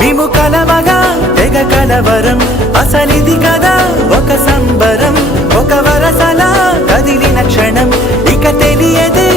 మేము కలవగా తెగ కలవరం అసలిది కదా ఒక సంబరం ఒక వరసలా కదిలిన క్షణం ఇక తెలియదే